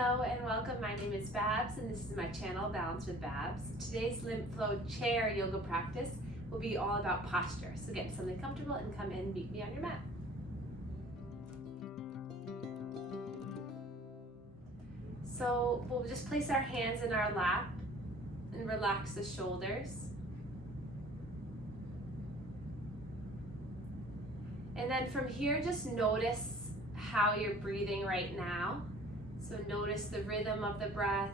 Hello and welcome. My name is Babz and this is my channel, Balance with Babz. Today's Lymph Flow chair yoga practice will be all about posture. So get something comfortable and come in and meet me on your mat. So we'll just place our hands in our lap and relax the shoulders. And then from here, just notice how you're breathing right now. So notice the rhythm of the breath.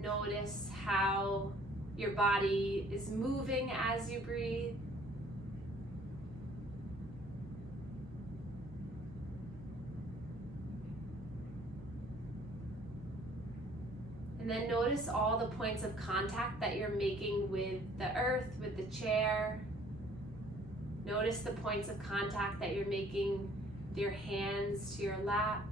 Notice how your body is moving as you breathe. And then notice all the points of contact that you're making with the earth, with the chair. Notice the points of contact that you're making with your hands to your lap.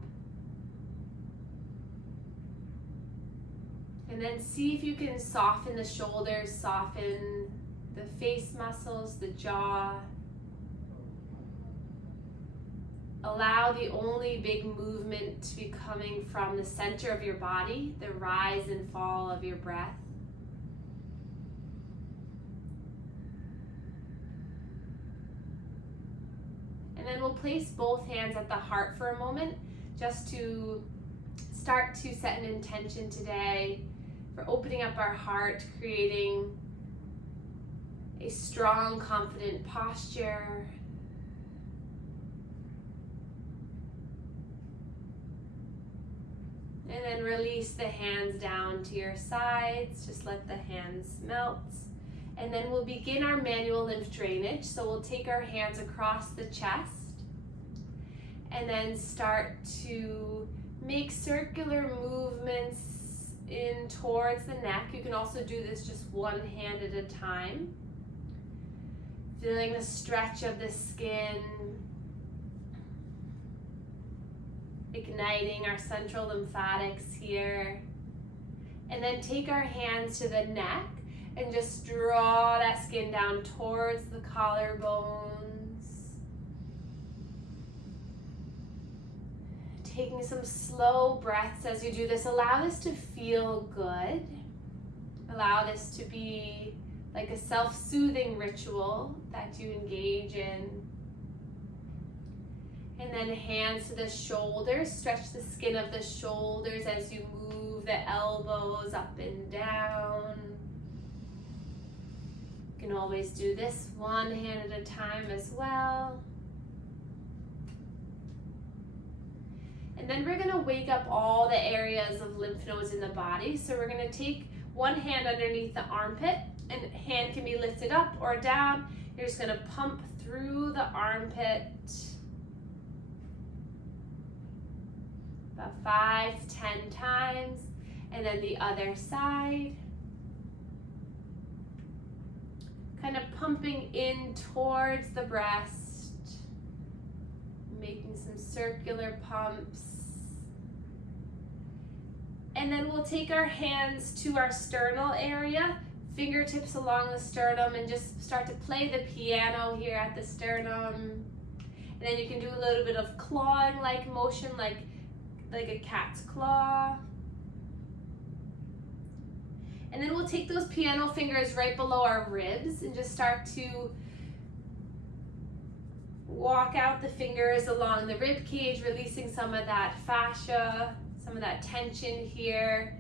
And then see if you can soften the shoulders, soften the face muscles, the jaw. Allow the only big movement to be coming from the center of your body, the rise and fall of your breath. And then we'll place both hands at the heart for a moment, just to start to set an intention today for opening up our heart, creating a strong, confident posture. And then release the hands down to your sides. Just let the hands melt. And then we'll begin our manual lymph drainage. So we'll take our hands across the chest and then start to make circular movements in towards the neck. You can also do this just one hand at a time. Feeling the stretch of the skin, igniting our central lymphatics here. And then take our hands to the neck and just draw that skin down towards the collarbones. Taking some slow breaths as you do this. Allow this to feel good. Allow this to be like a self-soothing ritual that you engage in. And then hands to the shoulders. Stretch the skin of the shoulders as you move the elbows up and down. You can always do this one hand at a time as well. And then we're going to wake up all the areas of lymph nodes in the body. So we're going to take one hand underneath the armpit, and hand can be lifted up or down. You're just going to pump through the armpit. About 5 to 10 times. And then the other side. Kind of pumping in towards the breast, making some circular pumps. And then we'll take our hands to our sternal area, fingertips along the sternum, and just start to play the piano here at the sternum. And then you can do a little bit of clawing like motion, like a cat's claw. And then we'll take those piano fingers right below our ribs and just start to walk out the fingers along the rib cage, releasing some of that fascia, some of that tension here.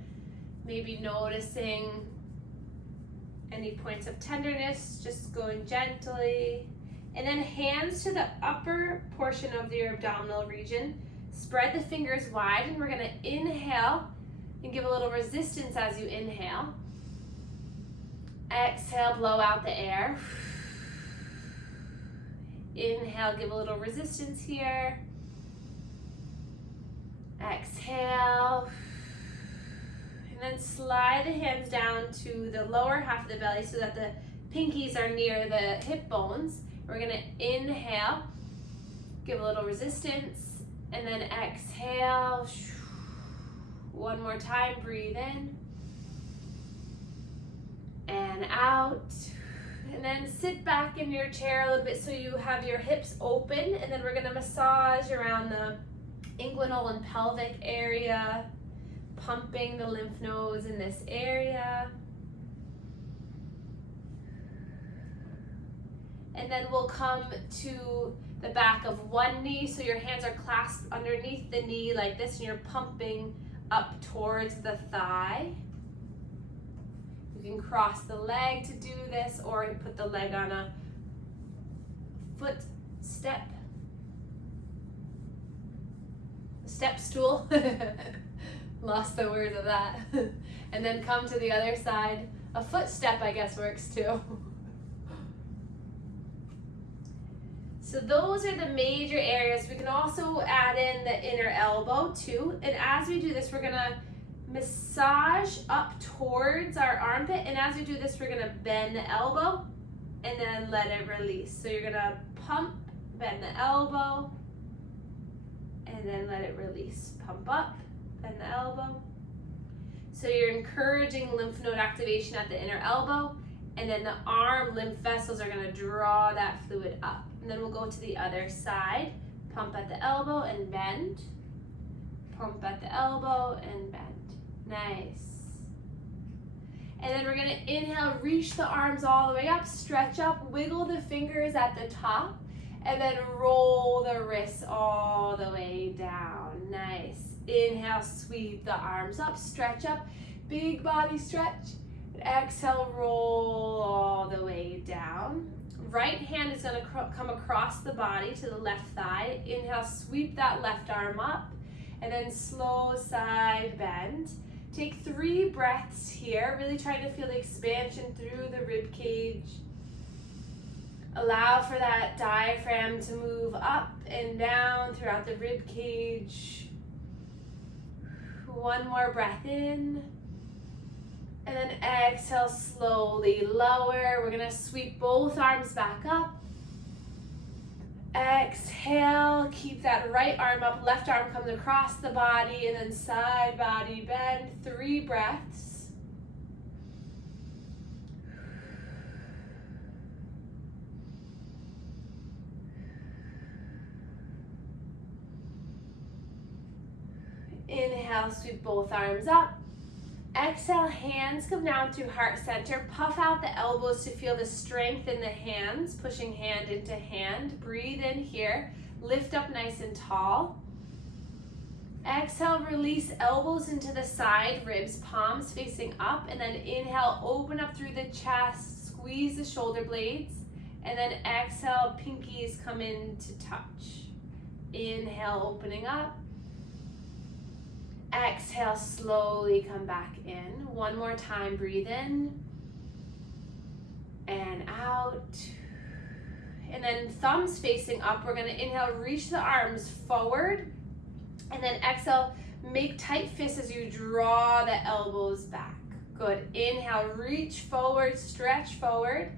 Maybe noticing any points of tenderness, just going gently. And then hands to the upper portion of your abdominal region. Spread the fingers wide, and we're going to inhale and give a little resistance as you inhale. Exhale, blow out the air. Inhale, give a little resistance here. Exhale. And then slide the hands down to the lower half of the belly so that the pinkies are near the hip bones. We're going to inhale, give a little resistance. And then exhale. One more time, breathe in and out. And then sit back in your chair a little bit so you have your hips open, and then we're gonna massage around the inguinal and pelvic area, pumping the lymph nodes in this area. And then we'll come to the back of one knee, so your hands are clasped underneath the knee like this, and you're pumping up towards the thigh. You can cross the leg to do this, or you put the leg on a foot step stool. Lost the words of that. And then come to the other side. A footstep, I guess, works too. So those are the major areas. We can also add in the inner elbow too. And as we do this, we're gonna massage up towards our armpit. And as we do this, we're gonna bend the elbow and then let it release. So you're gonna pump, bend the elbow, and then let it release. Pump up, bend the elbow. So you're encouraging lymph node activation at the inner elbow, and then the arm lymph vessels are gonna draw that fluid up. And then we'll go to the other side. Pump at the elbow and bend. Pump at the elbow and bend. Nice. And then we're gonna inhale, reach the arms all the way up, stretch up, wiggle the fingers at the top, and then roll the wrists all the way down. Nice. Inhale, sweep the arms up, stretch up, big body stretch. Exhale, roll all the way down. Right hand is going to come across the body to the left thigh. Inhale, sweep that left arm up, and then slow side bend. Take 3 breaths here, really trying to feel the expansion through the rib cage. Allow for that diaphragm to move up and down throughout the rib cage. One more breath in. And then exhale, slowly lower. We're gonna sweep both arms back up. Exhale, keep that right arm up, left arm comes across the body, and then side body bend. 3 breaths. Inhale, sweep both arms up. Exhale, hands come down through heart center. Puff out the elbows to feel the strength in the hands, pushing hand into hand. Breathe in here. Lift up nice and tall. Exhale, release elbows into the side, ribs, palms facing up. And then inhale, open up through the chest, squeeze the shoulder blades. And then exhale, pinkies come in to touch. Inhale, opening up. Exhale, slowly come back in. One more time, breathe in and out. And then thumbs facing up, we're gonna inhale, reach the arms forward, and then exhale, make tight fists as you draw the elbows back. Good, inhale, reach forward, stretch forward.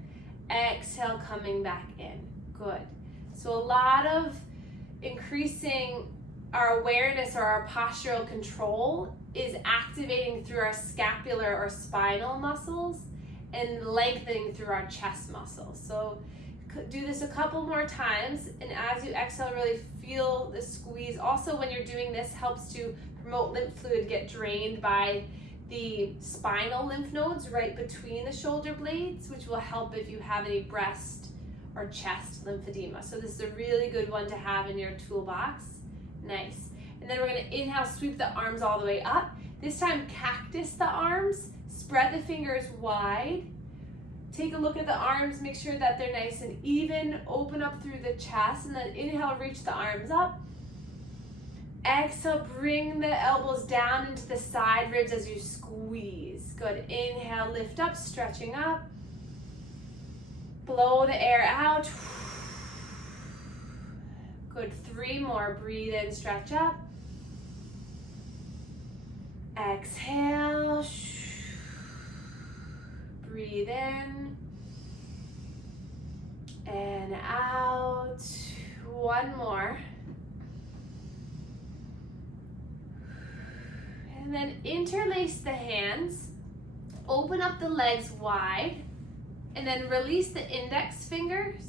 Exhale, coming back in, good. So a lot of increasing our awareness or our postural control is activating through our scapular or spinal muscles and lengthening through our chest muscles. So do this a couple more times, and as you exhale, really feel the squeeze. Also, when you're doing this, helps to promote lymph fluid get drained by the spinal lymph nodes right between the shoulder blades, which will help if you have any breast or chest lymphedema. So this is a really good one to have in your toolbox. Nice. And then we're going to inhale, sweep the arms all the way up. This time, cactus the arms, spread the fingers wide. Take a look at the arms, make sure that they're nice and even. Open up through the chest, and then inhale, reach the arms up. Exhale, bring the elbows down into the side ribs as you squeeze. Good. Inhale, lift up, stretching up. Blow the air out. Good, 3 more. Breathe in, stretch up. Exhale. Breathe in and out. 1 more. And then interlace the hands. Open up the legs wide. And then release the index fingers.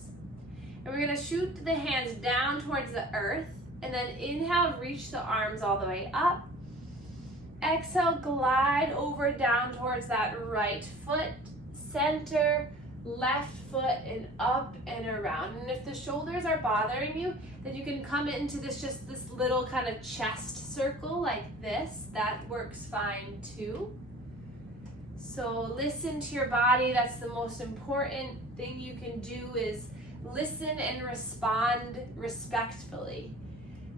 And we're gonna shoot the hands down towards the earth. And then inhale, reach the arms all the way up. Exhale, glide over down towards that right foot, center, left foot, and up and around. And if the shoulders are bothering you, then you can come into this little kind of chest circle like this. That works fine too. So listen to your body. That's the most important thing you can do, is listen and respond respectfully.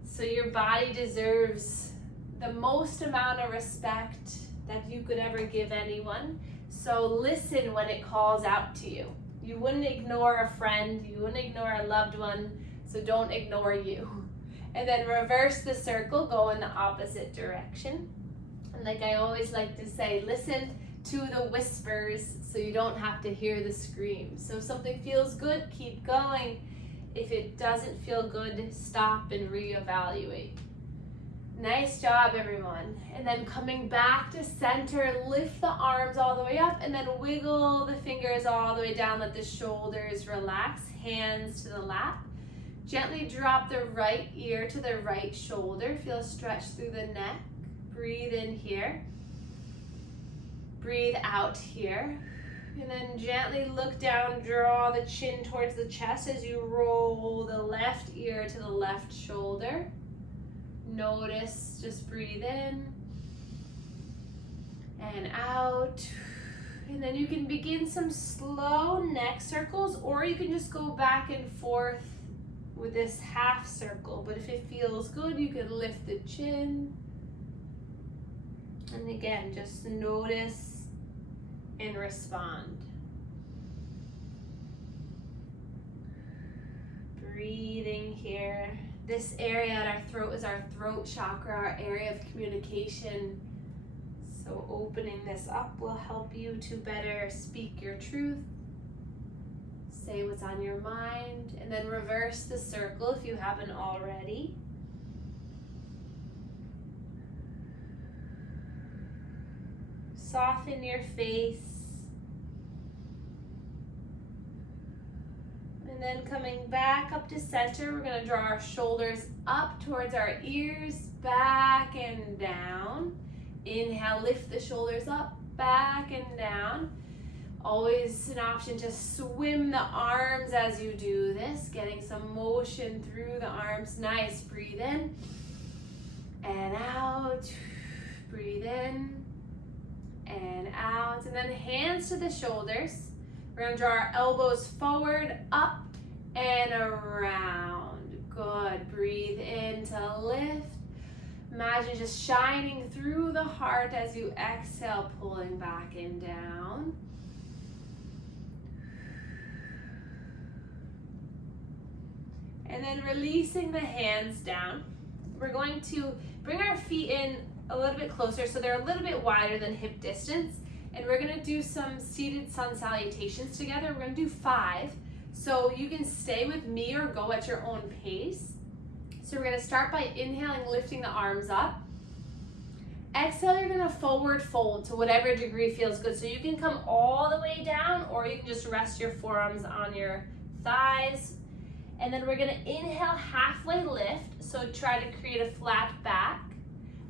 So your body deserves the most amount of respect that you could ever give anyone. So listen when it calls out to you. You wouldn't ignore a friend, you wouldn't ignore a loved one, so don't ignore you. And then reverse the circle, go in the opposite direction. And like I always like to say, listen to the whispers so you don't have to hear the screams. So if something feels good, keep going. If it doesn't feel good, stop and reevaluate. Nice job, everyone. And then coming back to center, lift the arms all the way up and then wiggle the fingers all the way down. Let the shoulders relax, hands to the lap. Gently drop the right ear to the right shoulder. Feel a stretch through the neck. Breathe in here. Breathe out here. And then gently look down, draw the chin towards the chest as you roll the left ear to the left shoulder. Notice, just breathe in and out. And then you can begin some slow neck circles, or you can just go back and forth with this half circle. But if it feels good, you can lift the chin. And again, just notice and respond. Breathing here. This area at our throat is our throat chakra, our area of communication. So opening this up will help you to better speak your truth, say what's on your mind, and then reverse the circle if you haven't already. Soften your face. And then coming back up to center, we're going to draw our shoulders up towards our ears, back and down. Inhale, lift the shoulders up, back and down. Always an option to swim the arms as you do this, getting some motion through the arms. Nice. Breathe in and out. Breathe in and out. And then hands to the shoulders. We're going to draw our elbows forward, up, and around. Good. Breathe in to lift. Imagine just shining through the heart as you exhale, pulling back and down. And then releasing the hands down. We're going to bring our feet in a little bit closer so they're a little bit wider than hip distance. And we're gonna do some seated sun salutations together. We're gonna do 5. So you can stay with me or go at your own pace. So we're gonna start by inhaling, lifting the arms up. Exhale, you're gonna forward fold to whatever degree feels good. So you can come all the way down, or you can just rest your forearms on your thighs. And then we're gonna inhale, halfway lift. So try to create a flat back.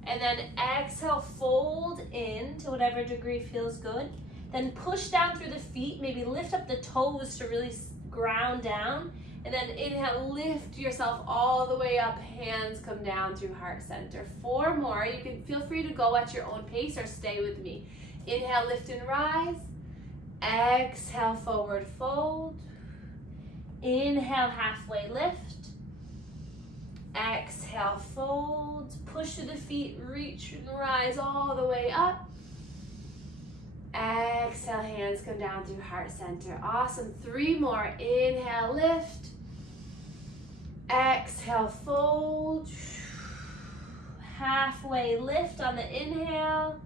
And then exhale, fold in to whatever degree feels good. Then push down through the feet, maybe lift up the toes to really ground down. And then inhale, lift yourself all the way up, hands come down through heart center. 4 more, you can feel free to go at your own pace or stay with me. Inhale, lift and rise. Exhale, forward fold. Inhale, halfway lift. Exhale, fold, push to the feet, reach and rise all the way up. Exhale, hands come down through heart center. Awesome. 3 more. Inhale, lift. Exhale, fold. Halfway lift on the inhale.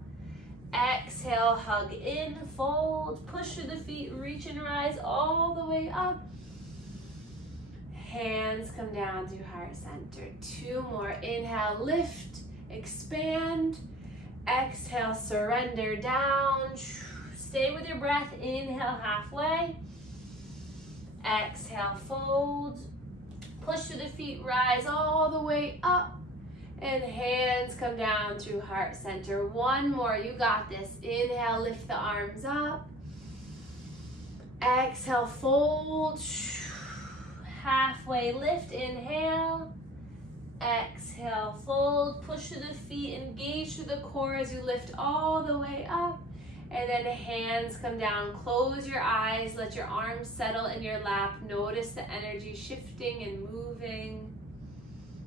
Exhale, hug in, fold, push to the feet, reach and rise all the way up. Hands come down through heart center. 2 more. Inhale, lift, expand. Exhale, surrender down. stay with your breath. Inhale halfway. Exhale, fold. Push through the feet, rise all the way up. And hands come down through heart center. One more, you got this. Inhale, lift the arms up. Exhale, fold. Halfway lift, inhale. Exhale, fold. Push through the feet, engage through the core as you lift all the way up. And then hands come down. Close your eyes, let your arms settle in your lap. Notice the energy shifting and moving.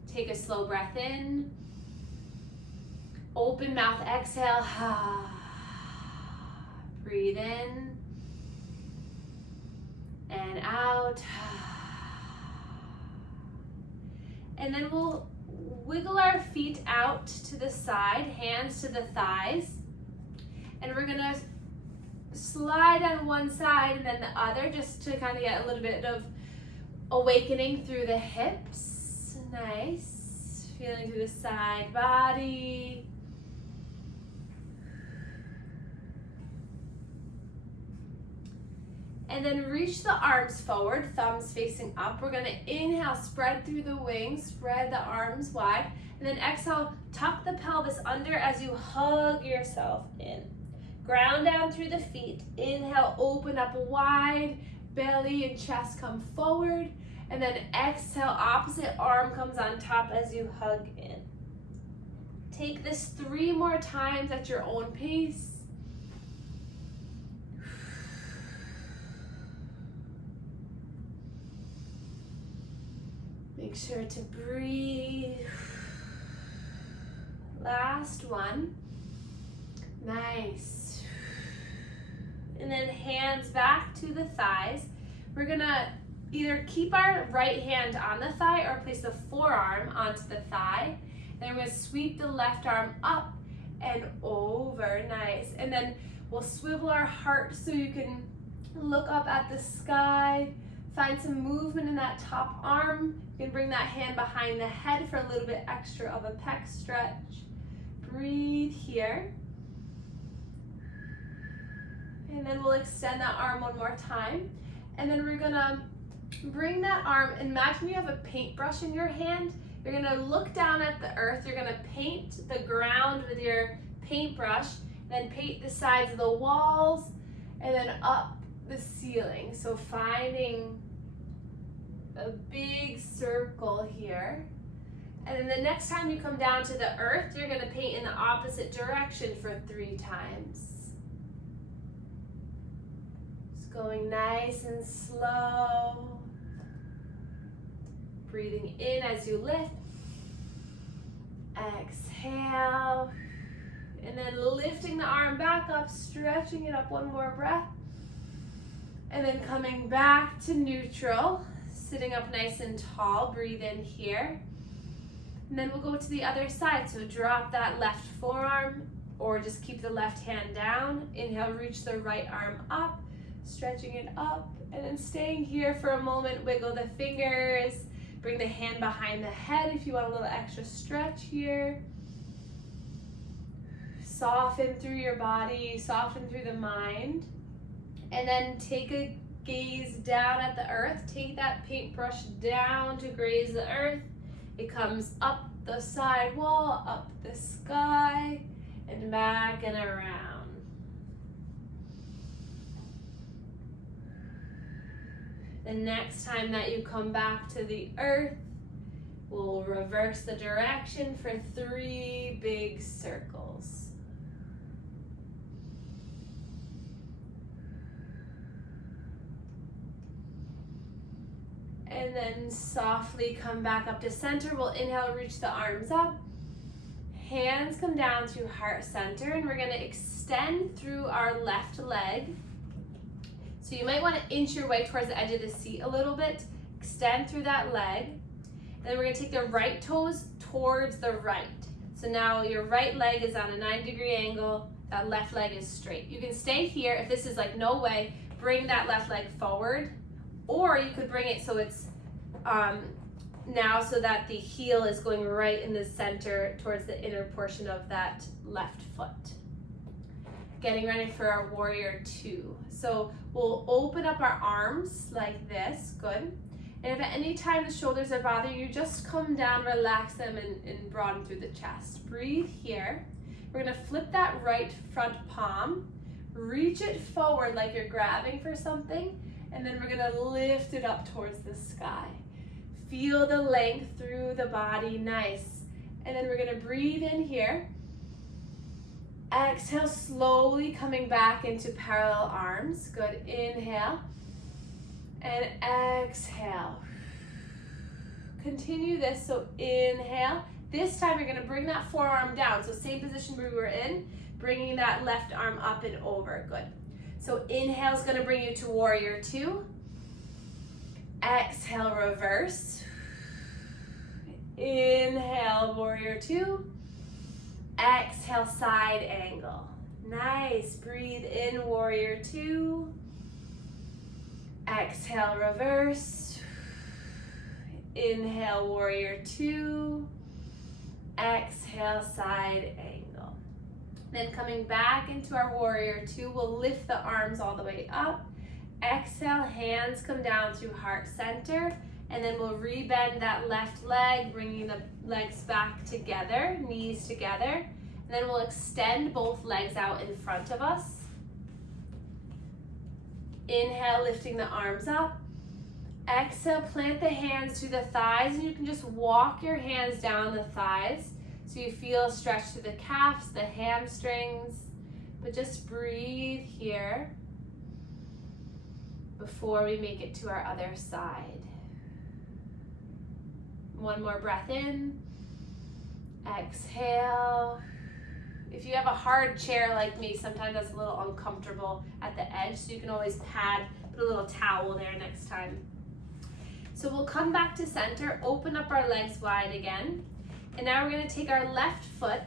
Take a slow breath in. Open mouth, exhale. Breathe in. And out. And then we'll wiggle our feet out to the side, hands to the thighs. And we're gonna slide on one side and then the other, just to kind of get a little bit of awakening through the hips. Nice. Feeling through the side body. And then reach the arms forward, thumbs facing up. We're gonna inhale, spread through the wings, spread the arms wide. And then exhale, tuck the pelvis under as you hug yourself in. Ground down through the feet. Inhale, open up wide, belly and chest come forward. And then exhale, opposite arm comes on top as you hug in. Take this 3 more times at your own pace. Make sure to breathe. Last one. Nice. And then hands back to the thighs. We're gonna either keep our right hand on the thigh or place the forearm onto the thigh. Then we're gonna sweep the left arm up and over. Nice. And then we'll swivel our heart so you can look up at the sky. Find some movement in that top arm. You can bring that hand behind the head for a little bit extra of a pec stretch. Breathe here. And then we'll extend that arm one more time. And then we're gonna bring that arm, imagine you have a paintbrush in your hand. You're gonna look down at the earth. You're gonna paint the ground with your paintbrush, then paint the sides of the walls, and then up the ceiling. So finding a big circle here. And then the next time you come down to the earth, you're gonna paint in the opposite direction for 3 times. Just going nice and slow. Breathing in as you lift. Exhale. And then lifting the arm back up, stretching it up, one more breath. And then coming back to neutral, sitting up nice and tall. Breathe in here. And then we'll go to the other side. So drop that left forearm or just keep the left hand down. Inhale, reach the right arm up, stretching it up. And then staying here for a moment, wiggle the fingers. Bring the hand behind the head if you want a little extra stretch here. Soften through your body, soften through the mind. And then take a gaze down at the earth. Take that paintbrush down to graze the earth. It comes up the side wall, up the sky, and back and around. The next time that you come back to the earth, we'll reverse the direction for 3 big circles. And then softly come back up to center. We'll inhale, reach the arms up. Hands come down to heart center, and we're gonna extend through our left leg. So you might wanna inch your way towards the edge of the seat a little bit. Extend through that leg. And then we're gonna take the right toes towards the right. So now your right leg is on a 9-degree angle, that left leg is straight. You can stay here. If this is like no way, bring that left leg forward. Or you could bring it so it's now so that the heel is going right in the center towards the inner portion of that left foot. getting ready for our warrior two. So we'll open up our arms like this, good. And if at any time the shoulders are bothering you, just come down, relax them, and broaden through the chest. Breathe here. We're gonna flip that right front palm, reach it forward like you're grabbing for something, and then we're gonna lift it up towards the sky. Feel the length through the body, nice. And then we're gonna breathe in here. Exhale, slowly coming back into parallel arms. Good, inhale. And exhale. Continue this, so inhale. This time you're gonna bring that forearm down. So same position we were in, bringing that left arm up and over, good. So inhale is gonna bring you to warrior two. Exhale, reverse. Inhale, warrior two. Exhale, side angle. Nice, breathe in, warrior two. Exhale, reverse. Inhale, warrior two. Exhale, side angle. Then coming back into our warrior two, we'll lift the arms all the way up. Exhale, hands come down through heart center. And then we'll rebend that left leg, bringing the legs back together, knees together. And then we'll extend both legs out in front of us. Inhale, lifting the arms up. Exhale, plant the hands to the thighs, and you can just walk your hands down the thighs so you feel a stretch through the calves, the hamstrings. But just breathe here before we make it to our other side. One more breath in. Exhale. If you have a hard chair like me, sometimes that's a little uncomfortable at the edge, so you can always put a little towel there next time. So we'll come back to center, open up our legs wide again, and now we're gonna take our left foot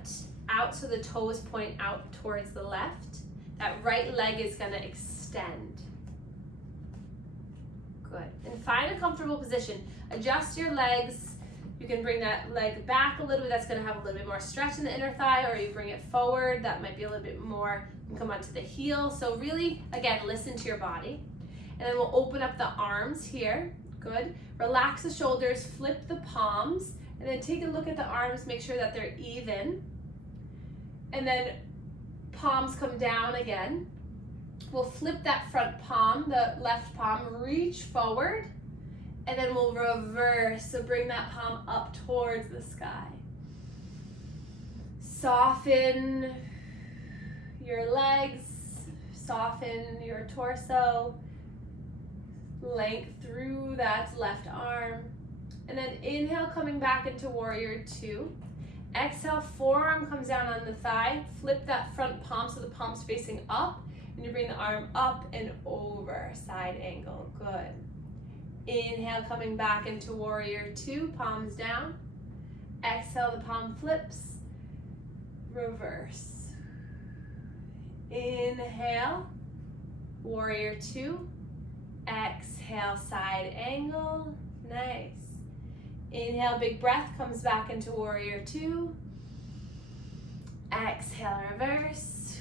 out so the toes point out towards the left. That right leg is gonna extend. Good, and find a comfortable position. Adjust your legs. You can bring that leg back a little bit. That's going to have a little bit more stretch in the inner thigh, or you bring it forward. That might be a little bit more. You can come onto the heel. So really, again, listen to your body. And then we'll open up the arms here. Good. Relax the shoulders, flip the palms, and then take a look at the arms. Make sure that they're even. And then palms come down again. We'll flip that front palm, the left palm, reach forward. And then we'll reverse, so bring that palm up towards the sky. Soften your legs, soften your torso, length through that left arm. And then inhale, coming back into warrior two. Exhale, forearm comes down on the thigh, flip that front palm so the palm's facing up, and you bring the arm up and over, side angle, good. Inhale, coming back into warrior two, palms down. Exhale, the palm flips, reverse. Inhale, warrior two. Exhale, side angle, nice. Inhale, big breath, comes back into warrior two. Exhale, reverse.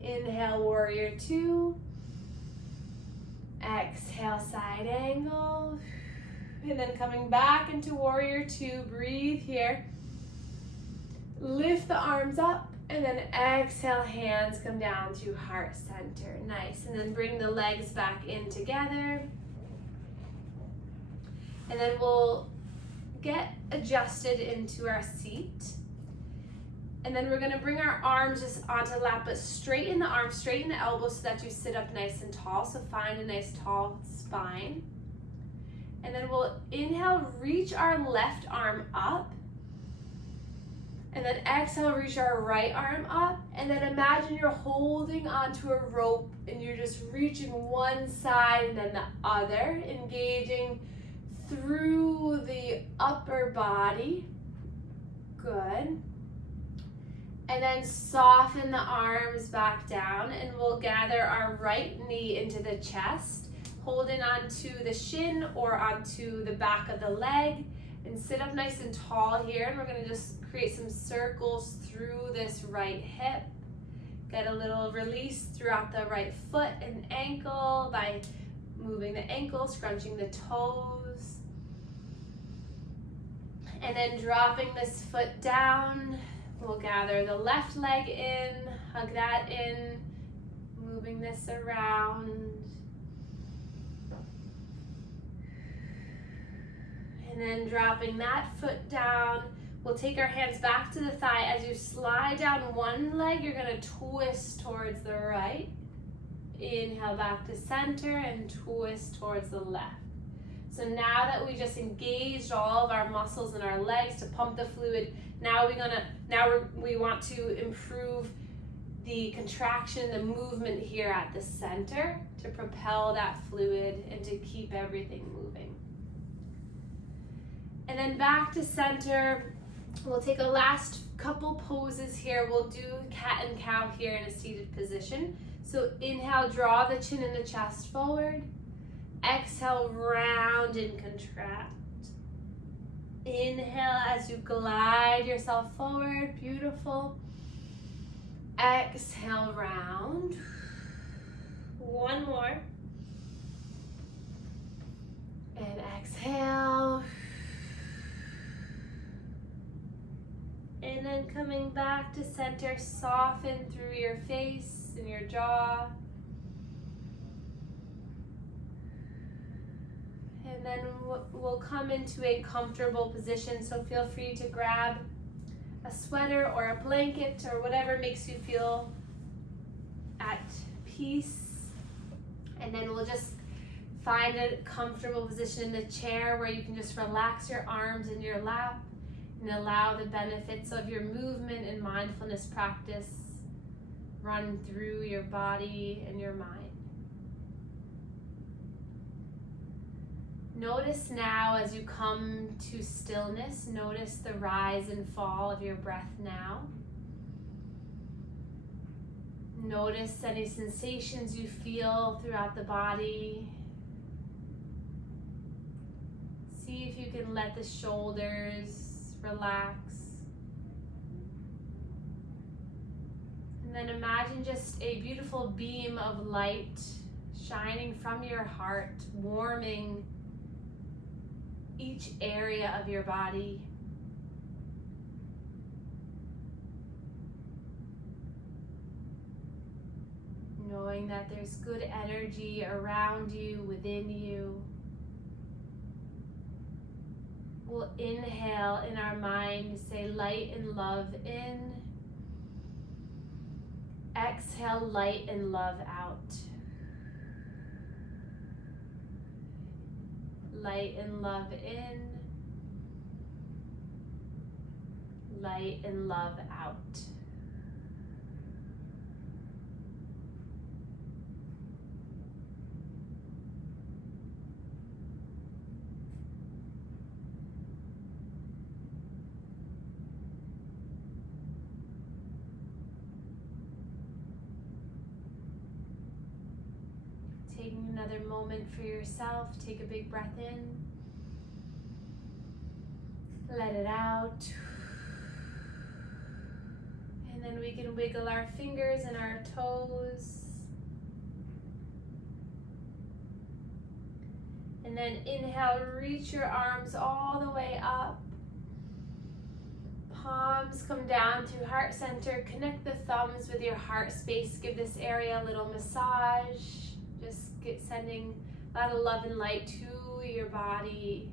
Inhale, warrior two. Exhale, side angle. And then coming back into warrior two, breathe here. Lift the arms up, and then exhale, hands come down to heart center. Nice, and then bring the legs back in together. And then we'll get adjusted into our seat. And then we're gonna bring our arms just onto the lap, but straighten the arms, straighten the elbows so that you sit up nice and tall. So find a nice tall spine. And then we'll inhale, reach our left arm up. And then exhale, reach our right arm up. And then imagine you're holding onto a rope and you're just reaching one side and then the other, engaging through the upper body. Good. And then soften the arms back down, and we'll gather our right knee into the chest, holding onto the shin or onto the back of the leg, and sit up nice and tall here. And we're gonna just create some circles through this right hip. Get a little release throughout the right foot and ankle by moving the ankle, scrunching the toes. And then dropping this foot down, we'll gather the left leg in, hug that in, moving this around. And then dropping that foot down, we'll take our hands back to the thigh. As you slide down one leg, you're gonna twist towards the right. Inhale back to center and twist towards the left. So now that we just engaged all of our muscles in our legs to pump the fluid, now we want to improve the contraction, the movement here at the center to propel that fluid and to keep everything moving. And then back to center. We'll take a last couple poses here. We'll do cat and cow here in a seated position. So inhale, draw the chin and the chest forward. Exhale, round and contract. Inhale as you glide yourself forward. Beautiful. Exhale, round. One more. And exhale. And then coming back to center, soften through your face and your jaw. And then we'll come into a comfortable position, so feel free to grab a sweater or a blanket or whatever makes you feel at peace. And then we'll just find a comfortable position in the chair where you can just relax your arms in your lap and allow the benefits of your movement and mindfulness practice run through your body and your mind. Notice now as you come to stillness, notice the rise and fall of your breath now. Notice any sensations you feel throughout the body. See if you can let the shoulders relax. And then imagine just a beautiful beam of light shining from your heart, warming each area of your body. Knowing that there's good energy around you, within you. We'll inhale in our mind, say light and love in. Exhale, light and love out. Light and love in. Light and love out. Taking another moment for yourself, take a big breath in, let it out, and then we can wiggle our fingers and our toes, and then inhale, reach your arms all the way up, palms come down through heart center, connect the thumbs with your heart space, give this area a little massage. Just sending a lot of love and light to your body.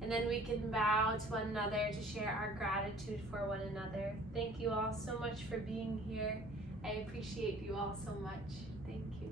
And then we can bow to one another to share our gratitude for one another. Thank you all so much for being here. I appreciate you all so much. Thank you.